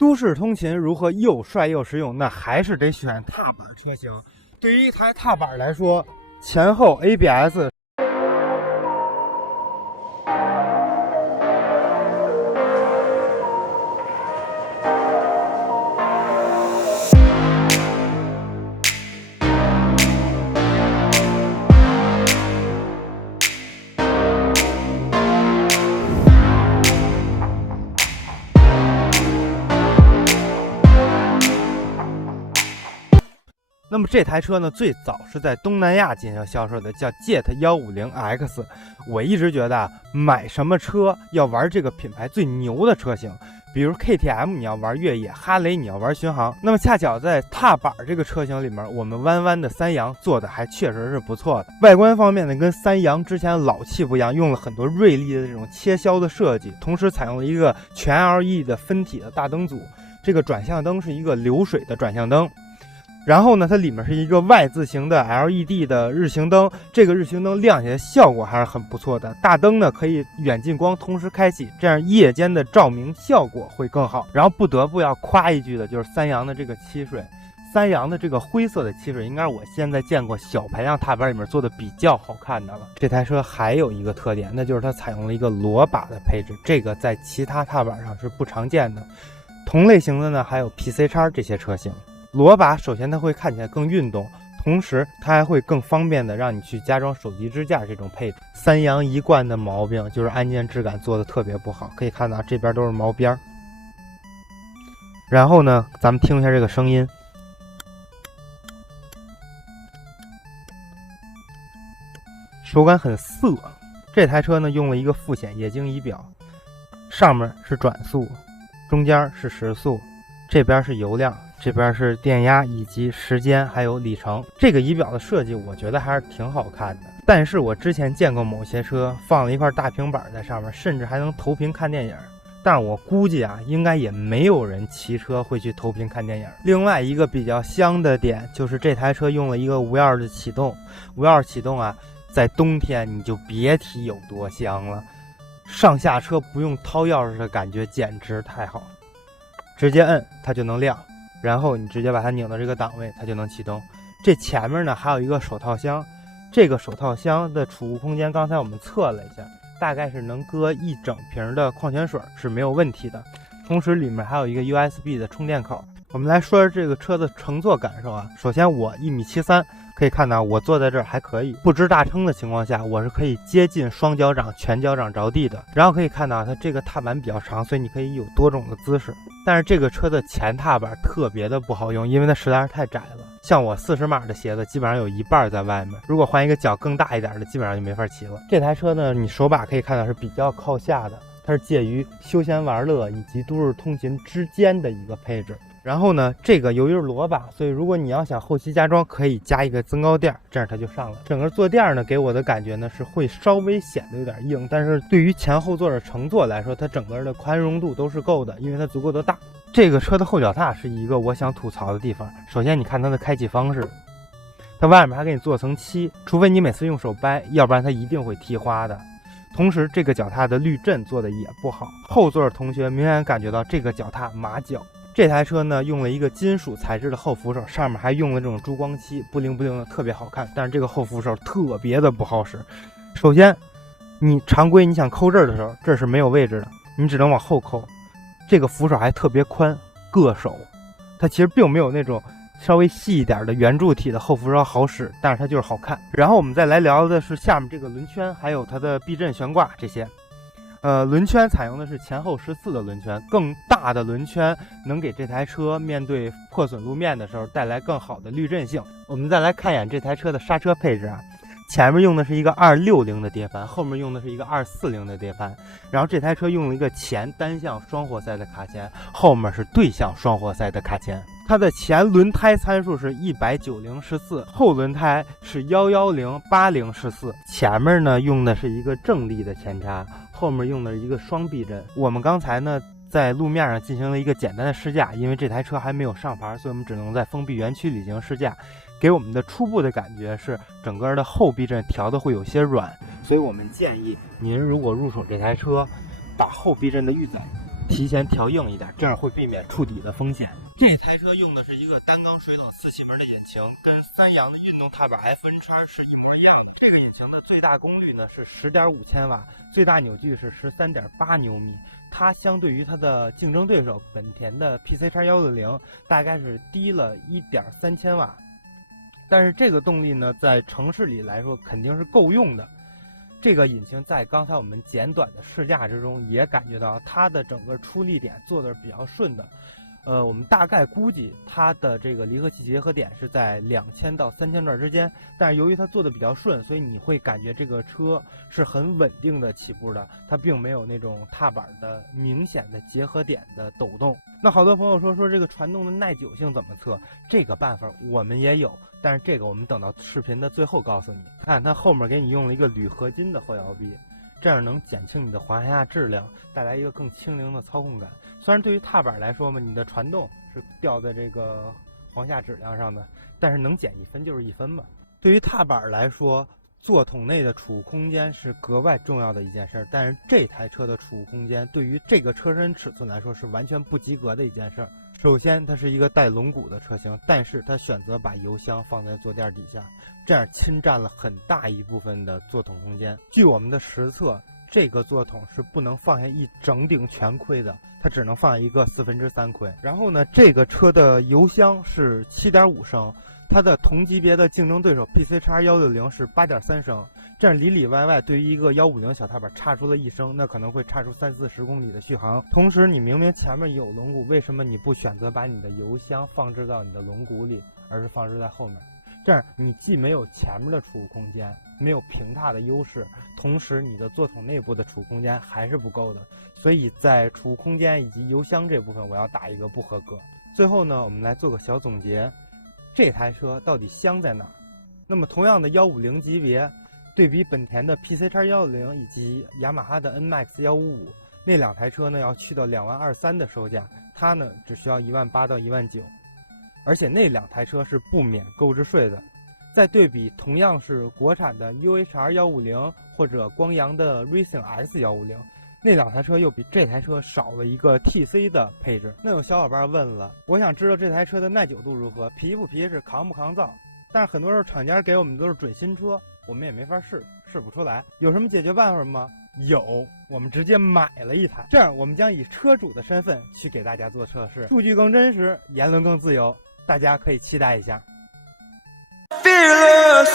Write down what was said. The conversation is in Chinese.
都市通勤如何又帅又实用？那还是得选踏板车型。对于一台踏板来说，前后 ABS。那么这台车呢，最早是在东南亚进行销售的，叫 Jet 150X。我一直觉得啊，买什么车要玩这个品牌最牛的车型，比如 KTM 你要玩越野，哈雷你要玩巡航。那么恰巧在踏板这个车型里面，我们弯弯的三阳做的还确实是不错的。外观方面呢，跟三阳之前老气不一样，用了很多锐利的这种切削的设计，同时采用了一个全 LED 的分体的大灯组。这个转向灯是一个流水的转向灯。然后呢，它里面是一个 Y 字形的 LED 的日行灯，这个日行灯亮起来效果还是很不错的。大灯呢可以远近光同时开启，这样夜间的照明效果会更好。然后不得不要夸一句的就是三阳的这个漆水，三阳的这个灰色的漆水应该是我现在见过小排量踏板里面做的比较好看的了。这台车还有一个特点，那就是它采用了一个螺把的配置，这个在其他踏板上是不常见的。同类型的呢还有 PCX 这些车型。螺把首先它会看起来更运动，同时它还会更方便的让你去加装手机支架这种配置。三阳一贯的毛病就是按键质感做的特别不好，可以看到这边都是毛边。然后呢，咱们听一下这个声音，手感很涩。这台车呢用了一个复显液晶仪表，上面是转速，中间是时速，这边是油量，这边是电压以及时间还有里程。这个仪表的设计我觉得还是挺好看的，但是我之前见过某些车放了一块大平板在上面，甚至还能投屏看电影，但是我估计啊，应该也没有人骑车会去投屏看电影。另外一个比较香的点就是这台车用了一个无钥匙的启动，无钥匙启动啊，在冬天你就别提有多香了，上下车不用掏钥匙的感觉简直太好，直接摁它就能亮，然后你直接把它拧到这个档位，它就能启动。这前面呢还有一个手套箱，这个手套箱的储物空间刚才我们测了一下，大概是能搁一整瓶的矿泉水是没有问题的。同时里面还有一个 USB 的充电口。我们来说这个车的乘坐感受啊，首先我1.73米，可以看到我坐在这儿还可以，不支大撑的情况下，我是可以接近双脚掌全脚掌着地的。然后可以看到它这个踏板比较长，所以你可以有多种的姿势。但是这个车的前踏板特别的不好用，因为它实在是太窄了，像我40码的鞋子基本上有一半在外面，如果换一个脚更大一点的基本上就没法骑了。这台车呢，你手把可以看到是比较靠下的，它是介于休闲玩乐以及都市通勤之间的一个配置。然后呢，这个由于是螺把，所以如果你要想后期加装，可以加一个增高垫，这样它就上了。整个坐垫呢，给我的感觉呢是会稍微显得有点硬，但是对于前后座的乘坐来说，它整个的宽容度都是够的，因为它足够的大。这个车的后脚踏是一个我想吐槽的地方。首先你看它的开启方式，它外面还给你做层漆，除非你每次用手掰，要不然它一定会踢花的。同时这个脚踏的滤震做的也不好，后座的同学明显感觉到这个脚踏麻脚。这台车呢用了一个金属材质的后扶手，上面还用了这种珠光漆，不灵不灵的，特别好看。但是这个后扶手特别的不好使。首先你常规你想抠这儿的时候，这是没有位置的，你只能往后抠。这个扶手还特别宽，硌手，它其实并没有那种稍微细一点的圆柱体的后扶手好使，但是它就是好看。然后我们再来聊的是下面这个轮圈还有它的避震悬挂这些。轮圈采用的是前后14的轮圈，更大的轮圈能给这台车面对破损路面的时候带来更好的滤震性。我们再来看一眼这台车的刹车配置啊，前面用的是一个260的碟盘，后面用的是一个240的碟盘。然后这台车用了一个前单向双活塞的卡钳，后面是对向双活塞的卡钳。它的前轮胎参数是190/14，后轮胎是110/80/14。前面呢用的是一个正立的前叉，后面用的是一个双避震。我们刚才呢在路面上进行了一个简单的试驾，因为这台车还没有上牌，所以我们只能在封闭园区里进行试驾。给我们的初步的感觉是整个的后避震调的会有些软，所以我们建议您如果入手这台车，把后避震的预载提前调硬一点，这样会避免触底的风险。这台车用的是一个单缸水冷4气门的引擎，跟三洋的运动踏板 FN 叉是一模一样。这个引擎的最大功率呢是10.5千瓦，最大扭矩是13.8牛米。它相对于它的竞争对手本田的 PC-X160大概是低了1.3千瓦，但是这个动力呢在城市里来说肯定是够用的。这个引擎在刚才我们简短的试驾之中也感觉到它的整个出力点做的是比较顺的。我们大概估计它的这个离合器结合点是在2000到3000转之间，但是由于它做的比较顺，所以你会感觉这个车是很稳定的起步的，它并没有那种踏板的明显的结合点的抖动。那好多朋友说这个传动的耐久性怎么测？这个办法我们也有，但是这个我们等到视频的最后告诉你。看它后面给你用了一个铝合金的后摇臂，这样能减轻你的滑下质量，带来一个更轻灵的操控感。虽然对于踏板来说嘛，你的传动是掉在这个簧下质量上的，但是能减1分就是1分嘛。对于踏板来说，座筒内的储物空间是格外重要的一件事，但是这台车的储物空间对于这个车身尺寸来说是完全不及格的一件事。首先，它是一个带龙骨的车型，但是它选择把油箱放在坐垫底下，这样侵占了很大一部分的座筒空间。据我们的实测，这个座筒是不能放下一整顶全盔的，它只能放一个3/4盔。然后呢，这个车的油箱是7.5升，它的同级别的竞争对手 PC-X160是8.3升，这样里里外外对于一个150小踏板差出了1升，那可能会差出30-40公里的续航。同时，你明明前面有龙骨，为什么你不选择把你的油箱放置到你的龙骨里，而是放置在后面？这样你既没有前面的储物空间，没有平踏的优势，同时你的座筒内部的储物空间还是不够的，所以在储物空间以及油箱这部分我要打一个不合格。最后呢，我们来做个小总结，这台车到底香在哪？那么同样的150级别，对比本田的 PC-X160以及雅马哈的 NMAX 155，那两台车呢要去到2.23万的售价，它呢只需要18000到19000，而且那两台车是不免购置税的。再对比同样是国产的 UHR 150或者光阳的 Racing S 150，那两台车又比这台车少了一个 TC 的配置。那有小伙伴问了，我想知道这台车的耐久度如何，皮不皮实，扛不扛造？但是很多时候厂家给我们都是准新车，我们也没法试不出来。有什么解决办法吗？有，我们直接买了一台，这样我们将以车主的身份去给大家做测试，数据更真实，言论更自由，大家可以期待一下。Fearless.